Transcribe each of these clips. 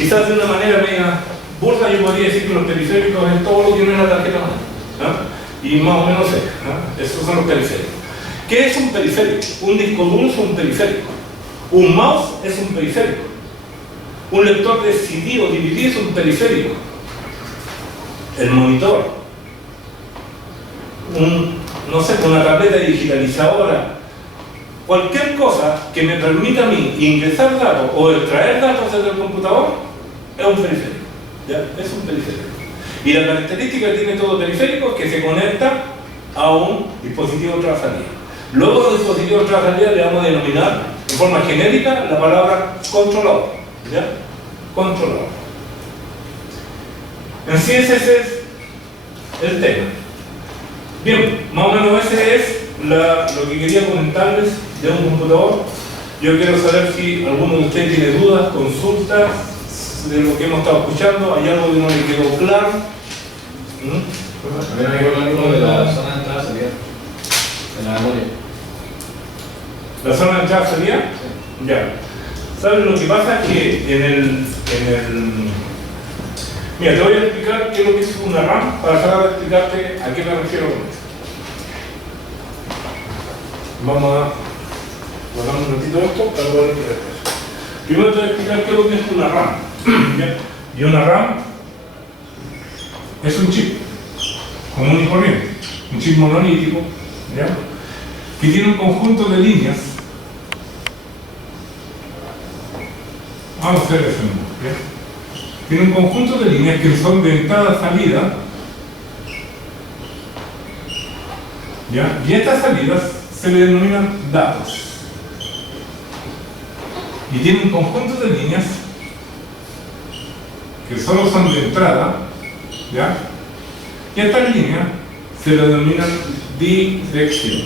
Quizás de una manera media burda yo podría decir que los periféricos es todo lo que no es la tarjeta madre. Y más o menos esos son los periféricos. ¿Qué es un periférico? Un disco duro es un periférico. Un mouse es un periférico. Un lector de CD o DVD es un periférico. El monitor, no sé, una tableta digitalizadora, cualquier cosa que me permita a mí ingresar datos o extraer datos desde el computador es un periférico. ¿Ya? Es un periférico. Y la característica que tiene todo periférico es que se conecta a un dispositivo de entrada salida. Luego los dispositivos de entrada salida le vamos a denominar en forma genérica la palabra controlador. ¿Ya? Controlador. En sí ese es el tema. Bien, más o menos ese es lo que quería comentarles de un computador. Yo quiero saber si alguno de ustedes tiene dudas, consultas de lo que hemos estado escuchando. ¿Hay algo que no le quedó claro? También hay algo de la zona de entrada salida, de la memoria. ¿La zona de entrada salida? Sí. Ya. ¿Sabes lo que pasa? Que en el... Mira, te voy a explicar qué es lo que es una RAM para tratar de explicarte a qué me refiero con esto. Vamos a guardar un ratito esto para poder explicar esto. Primero te voy a explicar qué es lo que es una RAM. ¿Ya? Y una RAM es un chip común y corriente, un chip monolítico, ¿ya? Que tiene un conjunto de líneas. Vamos a hacer eso mismo, ¿ya? Tiene un conjunto de líneas que son de entrada-salida, ¿ya? Y estas salidas se le denominan datos. Y tiene un conjunto de líneas que solo son de entrada, ¿ya? Y estas líneas se le denominan dirección.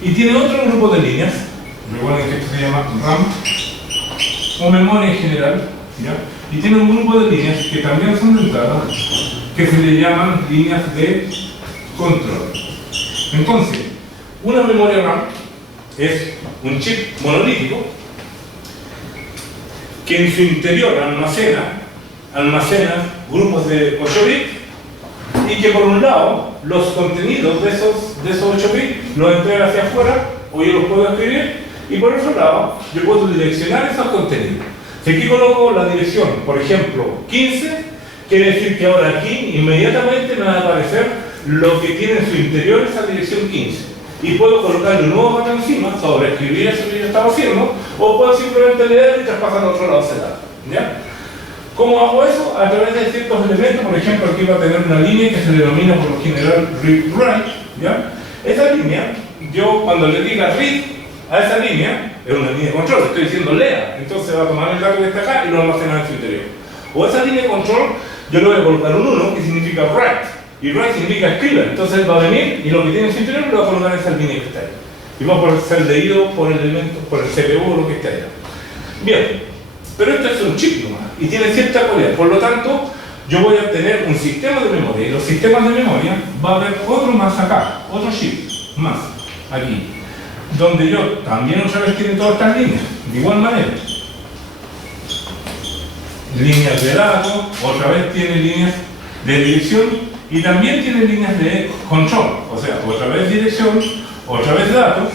Y tiene otro grupo de líneas, recuerden que esto se llama RAM, o memoria en general, ¿ya? Y tiene un grupo de líneas que también son de entrada, que se le llaman líneas de control. Entonces, una memoria RAM es un chip monolítico que en su interior almacena grupos de 8 bits y que por un lado los contenidos de esos 8 bits los entrega hacia afuera o yo los puedo escribir. Y por otro lado, yo puedo direccionar esos contenidos. Si aquí coloco la dirección, por ejemplo, 15, quiere decir que ahora aquí inmediatamente me va a aparecer lo que tiene en su interior esa dirección 15. Y puedo colocarle un nuevo botón encima, sobreescribir eso que yo estaba haciendo, o puedo simplemente leer y traspasar al otro lado ese dato. ¿Ya? ¿Cómo hago eso? A través de ciertos elementos. Por ejemplo, aquí va a tener una línea que se le denomina por lo general read-write. ¿Ya? Esa línea, yo cuando le diga read a esa línea, es una línea de control, estoy diciendo lea, entonces va a tomar el dato que está acá y lo almacena en su interior. O esa línea de control, yo le voy a colocar un 1 que significa write, y write significa escribe, entonces él va a venir y lo que tiene en su interior lo va a colocar en esa línea que está ahí. Y va a poder ser leído por el elemento, por el CPU o lo que esté allá. Bien, pero esto es un chip nomás, y tiene cierta cualidad, por lo tanto, yo voy a tener un sistema de memoria, y los sistemas de memoria va a haber otro más acá, otro chip más, aquí. Donde yo también otra vez tiene todas estas líneas, de igual manera. Líneas de datos, otra vez tiene líneas de dirección y también tiene líneas de control, o sea, otra vez dirección, otra vez datos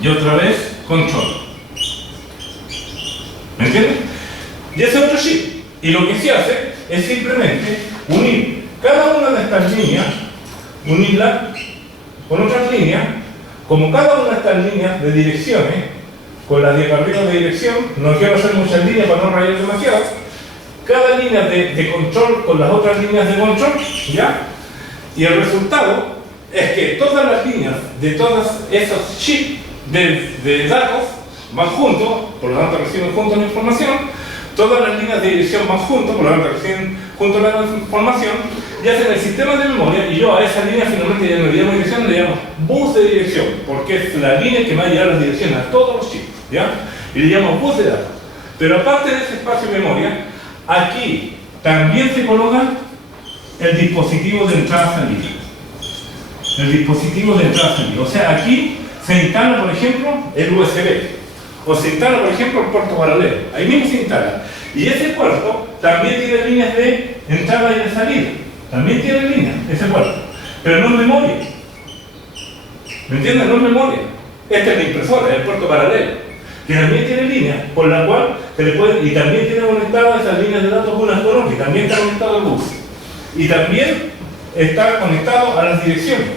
y otra vez control. ¿Me entienden? Y ese es otro chip. Y lo que se hace es simplemente unir cada una de estas líneas, unirla con otras líneas, como cada una de estas líneas de direcciones, con las diagramas de dirección, no quiero hacer muchas líneas para no rayar demasiado, cada línea de control con las otras líneas de control, ¿ya? Y el resultado es que todas las líneas de todos esos chips de datos van juntos, por lo tanto reciben juntos la información, todas las líneas de dirección van juntos, por lo tanto reciben juntos la información, y hacen el sistema de memoria, y yo a esa línea finalmente ya no le llamo dirección, le llamo bus de dirección, porque es la línea que me va a llevar las direcciones a todos los chips, ¿ya? Y le llamo bus de datos. Pero aparte de ese espacio de memoria, aquí también se coloca el dispositivo de entrada-salida. El dispositivo de entrada-salida. O sea, aquí se instala, por ejemplo, el USB. O se instala, por ejemplo, el puerto paralelo. Ahí mismo se instala. Y ese puerto también tiene líneas de entrada y de salida. También tiene líneas, ese puerto. Pero no en memoria. ¿Me entiendes? No en memoria. Esta es la impresora, el puerto paralelo. Que también tiene líneas por la cual se le puede. Y también tiene conectadas esas líneas de datos unas con otras. Y también está conectado al bus. Y también está conectado a las direcciones.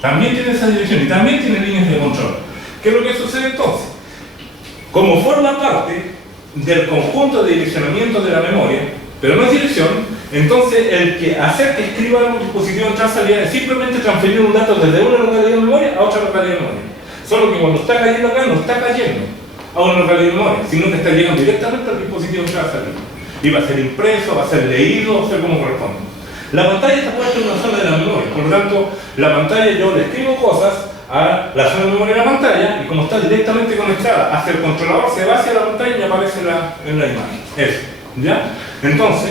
También tiene esa dirección y también tiene líneas de control. ¿Qué es lo que sucede entonces? Como forma parte del conjunto de direccionamiento de la memoria, pero no es dirección, entonces el que hacer que escriba un dispositivo en salida es simplemente transferir un dato desde una localidad de memoria a otra localidad de memoria. Solo que cuando está cayendo acá, no está cayendo a una localidad de memoria, sino que está llegando directamente al dispositivo en salida. Y va a ser impreso, va a ser leído, va a ser como corresponde. La pantalla está puesta en una zona de la memoria, por lo tanto, la pantalla yo le escribo cosas a la zona de memoria de la pantalla y como está directamente conectada hacia el controlador, se va hacia la pantalla y aparece en la imagen. Eso, ¿ya? Entonces,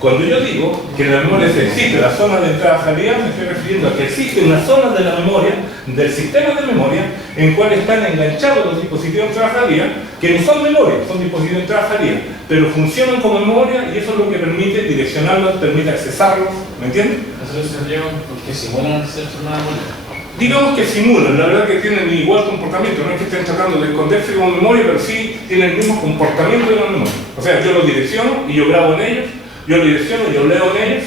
cuando yo digo que en la memoria existe la zona de entrada-salida, me estoy refiriendo a que existe una zona de la memoria, del sistema de memoria, en cual están enganchados los dispositivos de entrada-salida, que no son memoria, son dispositivos de entrada-salida, pero funcionan como memoria y eso es lo que permite direccionarlos, permite accesarlos, ¿me entiendes? Eso se llama porque simulan ser una memoria. Digamos que simulan, la verdad que tienen igual comportamiento, no es que estén tratando de esconderse como memoria, pero sí tienen el mismo comportamiento de la memoria. O sea, yo lo direcciono y yo grabo en ellos, yo lo direcciono y yo leo en ellos.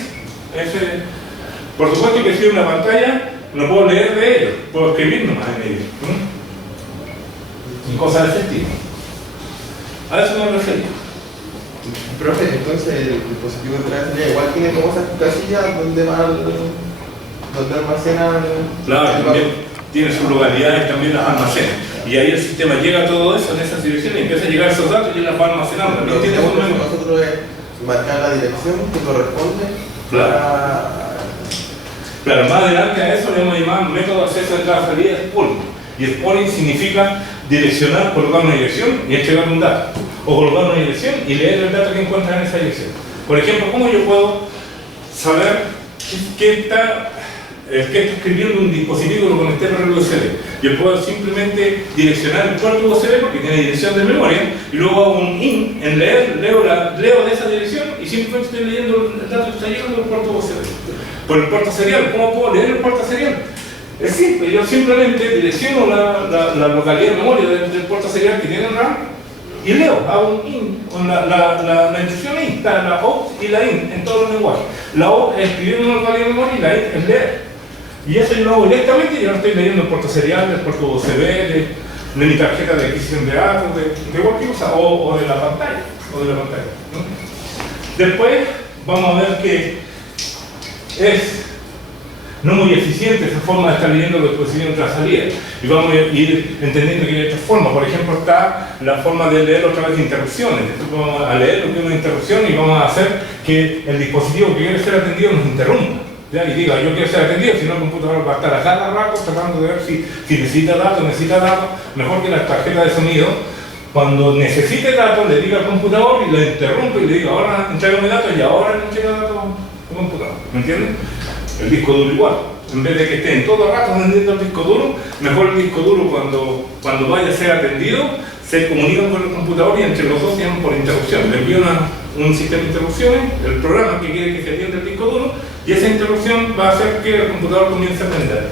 Por supuesto que si hay una pantalla, no puedo leer de ellos, puedo escribir nomás en ellos. Y cosas de ese tipo. A eso me refería. Profe, entonces el dispositivo de entrada igual tiene como esas casillas donde va donde almacena claro, también tiene sus localidades, también las almacena. Y ahí el sistema llega a todo eso en esas direcciones y empieza a llegar esos datos y las va almacenando. Lo que hacemos nosotros es marcar la dirección que corresponde. Claro, más adelante a eso le hemos llamado método de acceso de entrada-salida spooling. Y spooling significa direccionar, colocar una dirección y entregar un dato. O colocar una dirección y leer el dato que encuentra en esa dirección. Por ejemplo, ¿cómo yo puedo saber qué está escribiendo un dispositivo que lo conecté por el USB? Yo puedo simplemente direccionar el puerto USB porque tiene dirección de memoria y luego hago un in en leer, leo de esa dirección y simplemente estoy leyendo el dato que está llegando del puerto USB. Por el puerto serial, ¿cómo puedo leer el puerto serial? Es simple, yo simplemente direcciono la localidad de memoria del puerto serial que tiene en RAM y leo, hago un in con la instrucción in, está la out y la in en todos los lenguajes. La out es escribir una localidad de memoria y la in es leer. Y eso yo lo hago directamente y yo no estoy leyendo el puerto serial, el puerto USB, de mi tarjeta de adquisición de datos, de cualquier cosa, o de la pantalla. ¿No? Después vamos a ver que es no muy eficiente esa forma de estar leyendo los dispositivos tras salida. Y vamos a ir entendiendo que hay otras formas. Por ejemplo, está la forma de leer otra vez interrupciones. Entonces vamos a leer lo que es una interrupción y vamos a hacer que el dispositivo que quiere ser atendido nos interrumpa. ¿Ya? Y diga, yo quiero ser atendido, si no el computador va a estar a cada rato tratando de ver si necesita datos, mejor que la tarjeta de sonido. Cuando necesite datos, le diga al computador y le interrumpe y le diga, ahora entrégame datos y ahora le entrega datos al computador. ¿Me entienden? El disco duro igual. En vez de que esté en todo el rato atendiendo el disco duro, mejor el disco duro cuando vaya a ser atendido, se comunican con el computador y entre los dos tienen por interrupción. Le envío un sistema de interrupciones, el programa que quiere que se atienda el disco duro, y esa interrupción va a hacer que el computador comience a atender.